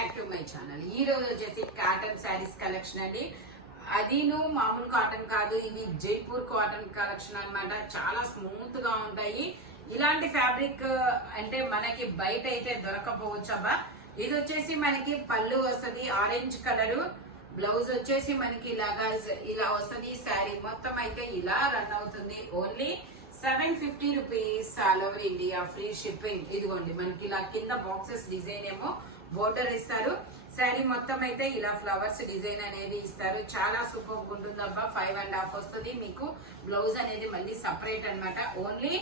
Back to my channel. ఈ రోజు వచ్చేసి కాటన్ శారీస్ కలెక్షన్ అండి. అదిను మామూలు కాటన్ కాదు, ఇవి జైపూర్ కాటన్ కలెక్షన్ అన్నమాట. చాలా స్మూత్ గా ఉంటాయి. ఇలాంటి ఫ్యాబ్రిక్ అంటే మనకి బయట అయితే దొరకపోవచ్చు అబ్బా. ఇది వచ్చేసి మనకి పళ్ళు వస్తుంది ఆరెంజ్ కలర్, బ్లౌజ్ వచ్చేసి మనకి ఇలా వస్తుంది. శారీ మొత్తం అయితే ఇలా రన్ అవుతుంది. Only 750 rupees all over India, free shipping. ఇదిగోండి మనకి ఇలా కింద బాక్సెస్ డిజైన్ ఏమో బోర్డర్ ఇస్తారు. శారీ మొత్తం అయితే ఇలా ఫ్లవర్స్ డిజైన్ అనేది ఇస్తారు. చాలా సూపర్ ఉంటుంది అబ్బా. 5.5 వస్తుంది. మీకు బ్లౌజ్ అనేది మళ్ళీ సపరేట్ అన్నమాట. Only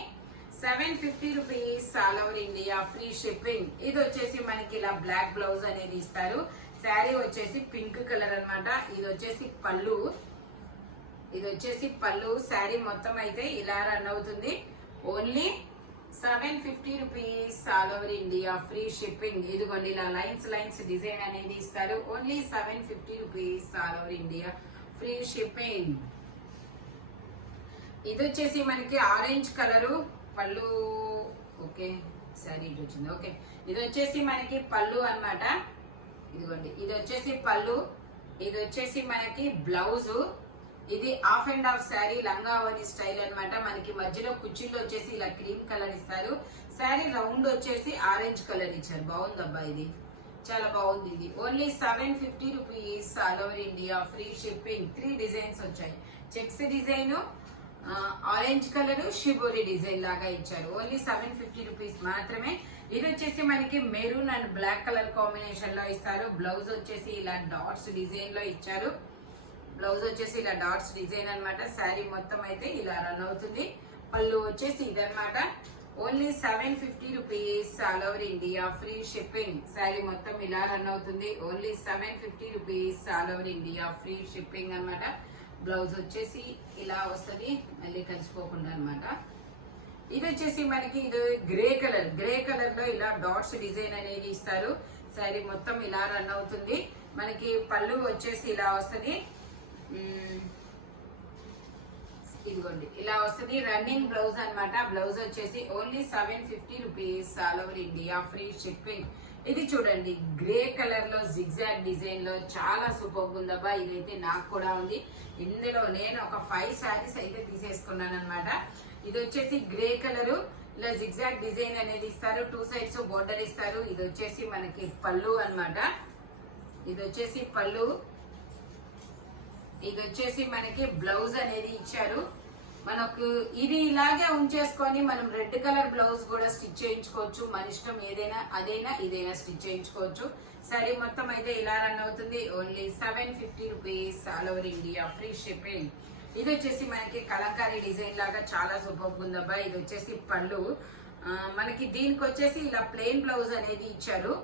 750 rupees all over India, free shipping. ఇది వచ్చేసి మనకి ఇలా బ్లాక్ బ్లౌజ్ అనేది ఇస్తారు. శారీ వచ్చేసి పింక్ కలర్ అన్నమాట. ఇది వచ్చేసి పళ్ళు. శారీ మొత్తం అయితే ఇలా రన్ అవుతుంది. Only 750 rupees all over India, free shipping. ఇదిగోండి ఇలా లైన్స్ డిజైన్ అనేది ఇస్తారు. Only 750 rupees all over India, free shipping. ఇది వచ్చేసి మనకి ఆరెంజ్ కలరు పళ్ళు. ఓకే, శారీ ఇటు వచ్చింది. ఓకే, ఇది వచ్చేసి మనకి పళ్ళు అన్నమాట. ఇదిగోండి ఇది వచ్చేసి పళ్ళు. ఇది వచ్చేసి మనకి బ్లౌజ్. ఇది హాఫ్ అండ్ హాఫ్ శారీ, లంగావని స్టైల్ అన్నమాట. మనకి మధ్యలో కుర్చీలో వచ్చేసి ఇలా క్రీమ్ కలర్ ఇస్తారు. శారీ రౌండ్ వచ్చేసి ఆరెంజ్ కలర్ ఇచ్చారు. బాగుందబ్బా, ఇది చాలా బాగుంది. ఇది only 750 rupees all over India, free shipping. 3 designs వచ్చాయి. Checks design, orange colour, shibori design లాగా ఇచ్చారు. ఓన్లీ 750 రూపీస్ మాత్రమే. ఇది వచ్చేసి మనకి maroon and black colour combination లో ఇస్తారు. బ్లౌజ్ వచ్చేసి ఇలా డాట్స్ డిజైన్ లో ఇచ్చారు. బ్లౌజ్ వచ్చేసి ఇలా డాట్స్ డిజైన్ అన్నమాట. శారీ మొత్తం అయితే ఇలా రన్ అవుతుంది. పళ్ళు వచ్చేసి ఇదన్నమాట. Only 750 rupees all over India, free shipping. Sari మొత్తం ఇలా రన్ అవుతుంది. Only 750 rupees all over India, free shipping అన్నమాట. బ్లౌజ్ వచ్చేసి ఇలా వస్తుంది, మళ్ళీ కలిసిపోకుండా అన్నమాట. ఇది వచ్చేసి మనకి ఇది గ్రే కలర్ లో ఇలా డాట్స్ డిజైన్ అనేది ఇస్తారు. శారీ మొత్తం ఇలా రన్ అవుతుంది. మనకి పళ్ళు వచ్చేసి ఇలా వస్తుంది. ఇదిగోండి ఇలా వస్తుంది. రన్నింగ్ బ్లౌజ్ అన్నమాట. బ్లౌజ్ వచ్చేసి only 750 rupees all over India, free shipping. ఇది చూడండి గ్రే కలర్ లో జిగ్జాగ్ డిజైన్ లో చాలా సూపర్ ఉందబ్బా. ఇదైతే నాకు కూడా ఉంది. ఇందులో నేను ఒక 5 శారీస్ అయితే తీసేసుకున్నాను అనమాట. ఇది వచ్చేసి గ్రే కలరు, ఇలా జిగ్జాగ్ డిజైన్ అనేది ఇస్తారు. 2 సైడ్స్ బోర్డర్ ఇస్తారు. ఇది వచ్చేసి మనకి పళ్ళు అన్నమాట. ఇది వచ్చేసి పళ్ళు. ఇది వచ్చేసి మనకి బ్లౌజ్ అనేది ఇచ్చారు. మనకు ఇది ఇలాగే ఉంచేసుకొని మనం రెడ్ కలర్ బ్లౌజ్ కూడా స్టిచ్ చేయించుకోవచ్చు. మన ఇష్టం, ఇదైనా స్టిచ్ చేయించుకోవచ్చు. శారీ మొత్తం అయితే ఇలా రన్ అవుతుంది. Only 750 rupees all over India, free shipping. ఇది వచ్చేసి మనకి కలంకారీ డిజైన్ లాగా చాలా సూపర్ ఉందబ్బా. ఇది వచ్చేసి పళ్ళు. మనకి దీనికి వచ్చేసి ఇలా ప్లెయిన్ బ్లౌజ్ అనేది ఇచ్చారు.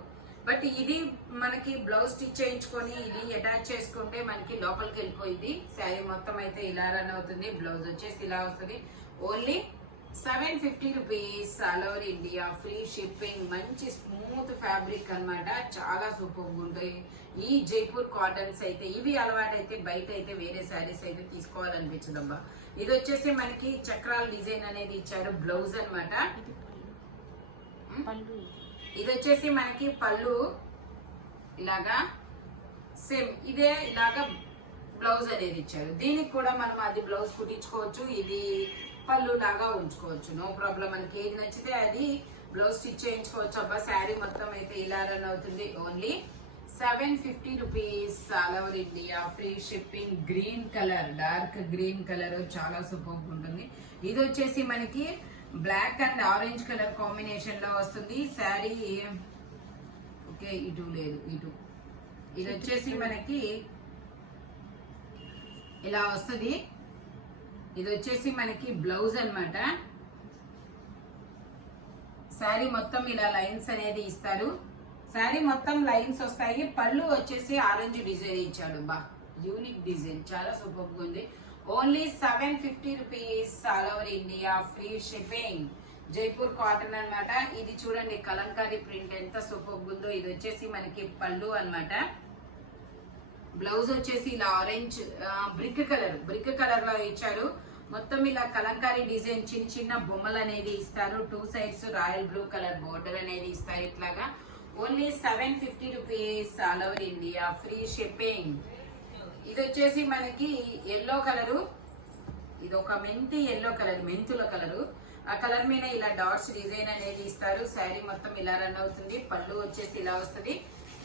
బట్ ఇది మనకి బ్లౌజ్ స్టిచ్ చేయించుకొని ఇది అటాచ్ చేసుకుంటే మనకి లోపలికి వెళ్ళిపోయింది. శారీ మొత్తం అయితే ఇలా రన్ అవుతుంది. బ్లౌజ్ వచ్చేసి ఇలా వస్తుంది. Only 750 rupees all over India, free shipping. మంచి స్మూత్ ఫ్యాబ్రిక్ అన్నమాట. చాలా సూపర్ ఉంటాయి ఈ జైపూర్ కాటన్స్ అయితే. ఇవి అలవాటైతే బయట అయితే వేరే శారీస్ అయితే తీసుకోవాలనిపించదబ్బా. ఇది వచ్చేసి మనకి చక్రాల డిజైన్ అనేది ఇచ్చారు. బ్లౌజ్ అన్నమాట. ఇది వచ్చేసి మనకి పళ్ళు. ఇలాగా సేమ్ ఇదే ఇలాగా బ్లౌజ్ అనేది ఇచ్చారు. దీనికి కూడా మనం అది బ్లౌజ్ కుట్టించుకోవచ్చు. ఇది పళ్ళు లాగా ఉంచుకోవచ్చు. No problem. మనకి ఏది నచ్చితే అది బ్లౌజ్ స్టిచ్ చేయించుకోవచ్చు అబ్బా. శారీ మొత్తం అయితే ఇలా రన్ అవుతుంది. Only 750 rupees all over India, free shipping. Green colour, dark green colour చాలా సూపర్ ఉంటుంది. ఇది వచ్చేసి మనకి black and orange colour combination లో వస్తుంది. శారీ ఓకే, ఇటు లేదు, ఇటు. ఇది వచ్చేసి మనకి ఇలా వస్తుంది. ఇది వచ్చేసి మనకి బ్లౌజ్ అన్నమాట. శారీ మొత్తం ఇలా లైన్స్ అనేది ఇస్తారు. శారీ మొత్తం లైన్స్ వస్తాయి. పళ్ళు వచ్చేసి ఆరెంజ్ డిజైన్ ఇచ్చాడు. బా, యూనిక్ డిజైన్, చాలా సూపర్ ఉంది. Only 750 rupees all over India, free shipping. Jaipur cotton అన్నమాట. ఇది చూడండి కలంకారీ ప్రింట్ ఎంత సూపర్ ఉందో. ఇది వచ్చేసి మనకి పళ్ళు అన్నమాట. బ్లౌజ్ వచ్చేసి ఇలా ఆరెంజ్ బ్రిక్ కలర్ లో ఇచ్చారు. మొత్తం ఇలా కలంకారీ డిజైన్ చిన్న చిన్న బొమ్మలు అనేది ఇస్తారు. 2 sides royal blue colour border అనేది ఇస్తారు. ఇట్లాగా only 750 rupees all over India, free shipping. ఇది వచ్చేసి మనకి ఎల్లో కలరు, ఇది ఒక మెంతి ఎల్లో కలర్, మెంతుల కలరు. ఆ కలర్ మీద ఇలా డాట్స్ డిజైన్ అనేది ఇస్తారు. శారీ మొత్తం ఇలా రన్ అవుతుంది. పళ్ళు వచ్చేసి ఇలా వస్తుంది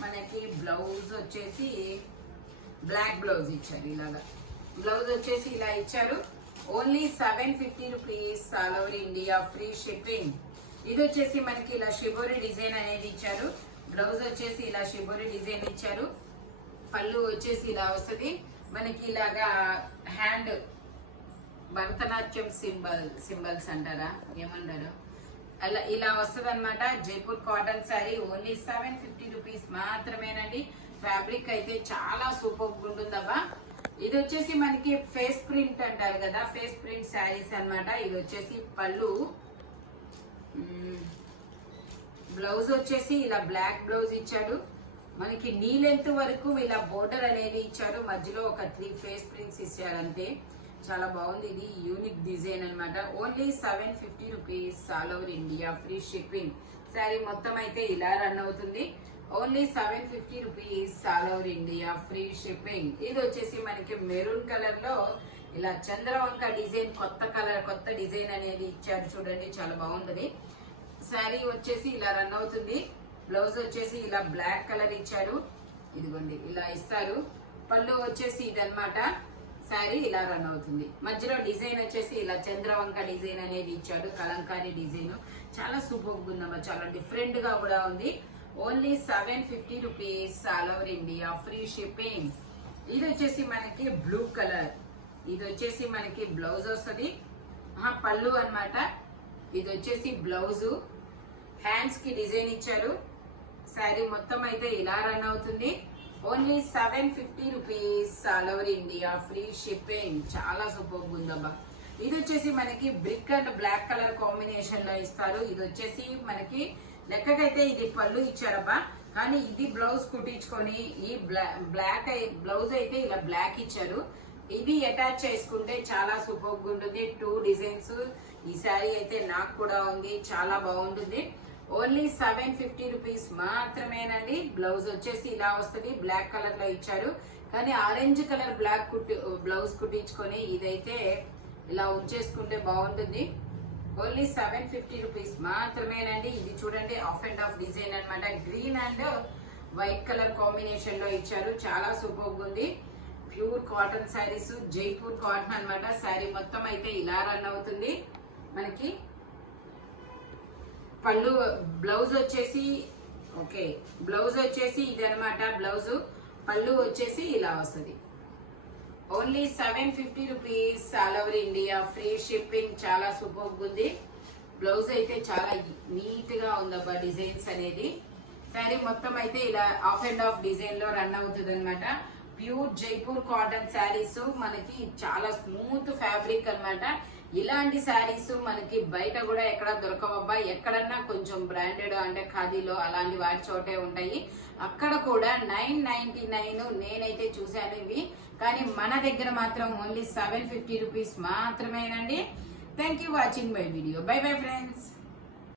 మనకి. బ్లౌజ్ వచ్చేసి బ్లాక్ బ్లౌజ్ ఇచ్చారు. ఇలాగా బ్లౌజ్ వచ్చేసి ఇలా ఇచ్చారు. Only 750 rupees all over India, free shipping. ఇది వచ్చేసి మనకి ఇలా షిబోరి డిజైన్ అనేది ఇచ్చారు. బ్లౌజ్ వచ్చేసి ఇలా షిబోరి డిజైన్ ఇచ్చారు. పళ్ళు వచ్చేసి ఇలా వస్తుంది మనకి. ఇలాగా హ్యాండ్ భరతనాట్యం సింబల్స్ అంటారా, ఏమంటారు, అలా ఇలా వస్తుంది అనమాట. Jaipur cotton sari only 750 rupees మాత్రమేనండి. ఫ్యాబ్రిక్ అయితే చాలా సూపర్ ఉంటుందబ్బా. ఇది వచ్చేసి మనకి ఫేస్ ప్రింట్ అంటారు కదా, ఫేస్ ప్రింట్ శారీస్ అన్నమాట. ఇది వచ్చేసి పళ్ళు. బ్లౌజ్ వచ్చేసి ఇలా బ్లాక్ బ్లౌజ్ ఇచ్చాడు మనకి. నీ లెంత్ వరకు ఇలా బోర్డర్ అనేది ఇచ్చారు. మధ్యలో ఒక 3 ఫేస్ ప్రింట్స్ ఇచ్చారు అంతే. చాలా బాగుంది. ఇది యూనిక్ డిజైన్ అన్నమాట. Only 750 rupees all over India, free shipping. Sari మొత్తం అయితే ఇలా రన్ అవుతుంది. Only 750 rupees all over India, free shipping. ఇది వచ్చేసి మనకి మెరూన్ కలర్ లో ఇలా చంద్రవంక డిజైన్, కొత్త కలర్, కొత్త డిజైన్ అనేది ఇచ్చారు చూడండి, చాలా బాగుంటది. శారీ వచ్చేసి ఇలా రన్ అవుతుంది. బ్లౌజ్ వచ్చేసి ఇలా బ్లాక్ కలర్ ఇచ్చారు. ఇదిగోండి ఇలా ఇస్తారు. పళ్ళు వచ్చేసి ఇదన్నమాట. శారీ ఇలా రన్ అవుతుంది. మధ్యలో డిజైన్ వచ్చేసి ఇలా చంద్రవంక డిజైన్ అనేది ఇచ్చాడు, కలంకారీ డిజైన్. చాలా సూపర్ ఉందమ్మా, చాలా డిఫరెంట్ గా కూడా ఉంది. Only 750 rupees all over India, free shipping. ఇది వచ్చేసి మనకి బ్లూ కలర్. ఇది వచ్చేసి మనకి బ్లౌజ్ వస్తుంది, పళ్ళు అన్నమాట. ఇది వచ్చేసి బ్లౌజు. హ్యాండ్స్ కి డిజైన్ ఇచ్చారు. శారీ మొత్తం అయితే ఇలా రన్ అవుతుంది. Only 750 rupees all over India, free shipping. చాలా సూపర్ ఉందబ్బా. ఇది వచ్చేసి మనకి brick and black colour combination లో ఇస్తారు. ఇది వచ్చేసి మనకి లెక్కకైతే ఇది పళ్ళు ఇచ్చారబ్బా, కానీ ఇది బ్లౌజ్ కుట్టించుకొని ఈ బ్లాక్ బ్లౌజ్ అయితే ఇలా బ్లాక్ ఇచ్చారు. ఇది అటాచ్ చేసుకుంటే చాలా సూపర్ ఉంటుంది. 2 డిజైన్స్. ఈ శారీ అయితే నాకు కూడా ఉంది, చాలా బాగుంటుంది. ఓన్లీ 750 రూపీస్ మాత్రమేనండి. బ్లౌజ్ వచ్చేసి ఇలా వస్తుంది, బ్లాక్ కలర్ లో ఇచ్చారు, కానీ ఆరెంజ్ కలర్ బ్లాక్ బ్లౌజ్ కుట్టించుకొని ఇదైతే ఇలా ఉంచేసుకుంటే బాగుంటుంది. ఓన్లీ 750 రూపీస్ మాత్రమేనండి. ఇది చూడండి ఆఫ్ అండ్ ఆఫ్ డిజైన్ అన్నమాట. Green and white colour combination లో ఇచ్చారు. చాలా సూపర్ ఉంది. Pure cotton saris, Jaipur cotton అన్నమాట. శారీ మొత్తం అయితే ఇలా రన్ అవుతుంది మనకి. పళ్ళు బ్లౌజ్ వచ్చేసి ఓకే, బ్లౌజ్ వచ్చేసి ఇది అనమాట బ్లౌజ్. పళ్ళు వచ్చేసి ఇలా వస్తుంది. Only 750 rupees all over India, free shipping. చాలా సూపర్ ఉంది. బ్లౌజ్ అయితే చాలా నీట్ గా ఉందబ్బా డిజైన్స్ అనేది. శారీ మొత్తం అయితే ఇలా ఆఫ్ అండ్ ఆఫ్ డిజైన్ లో రన్ అవుతుంది అనమాట. ప్యూర్ జైపూర్ కాటన్ శారీస్ మనకి చాలా స్మూత్ ఫ్యాబ్రిక్ అన్నమాట. ఇలాంటి శారీస్ మనకి బయట కూడా ఎక్కడ దొరకవబ్బా. ఎక్కడన్నా కొంచెం బ్రాండెడ్ అంటే ఖాదీలో అలాంటి వాటి చోటే ఉంటాయి. అక్కడ కూడా 999 నేనైతే చూశాను ఇవి, కానీ మన దగ్గర మాత్రం ఓన్లీ 750 రూపీస్ మాత్రమేనండి. Thank you watching my video. Bye bye friends.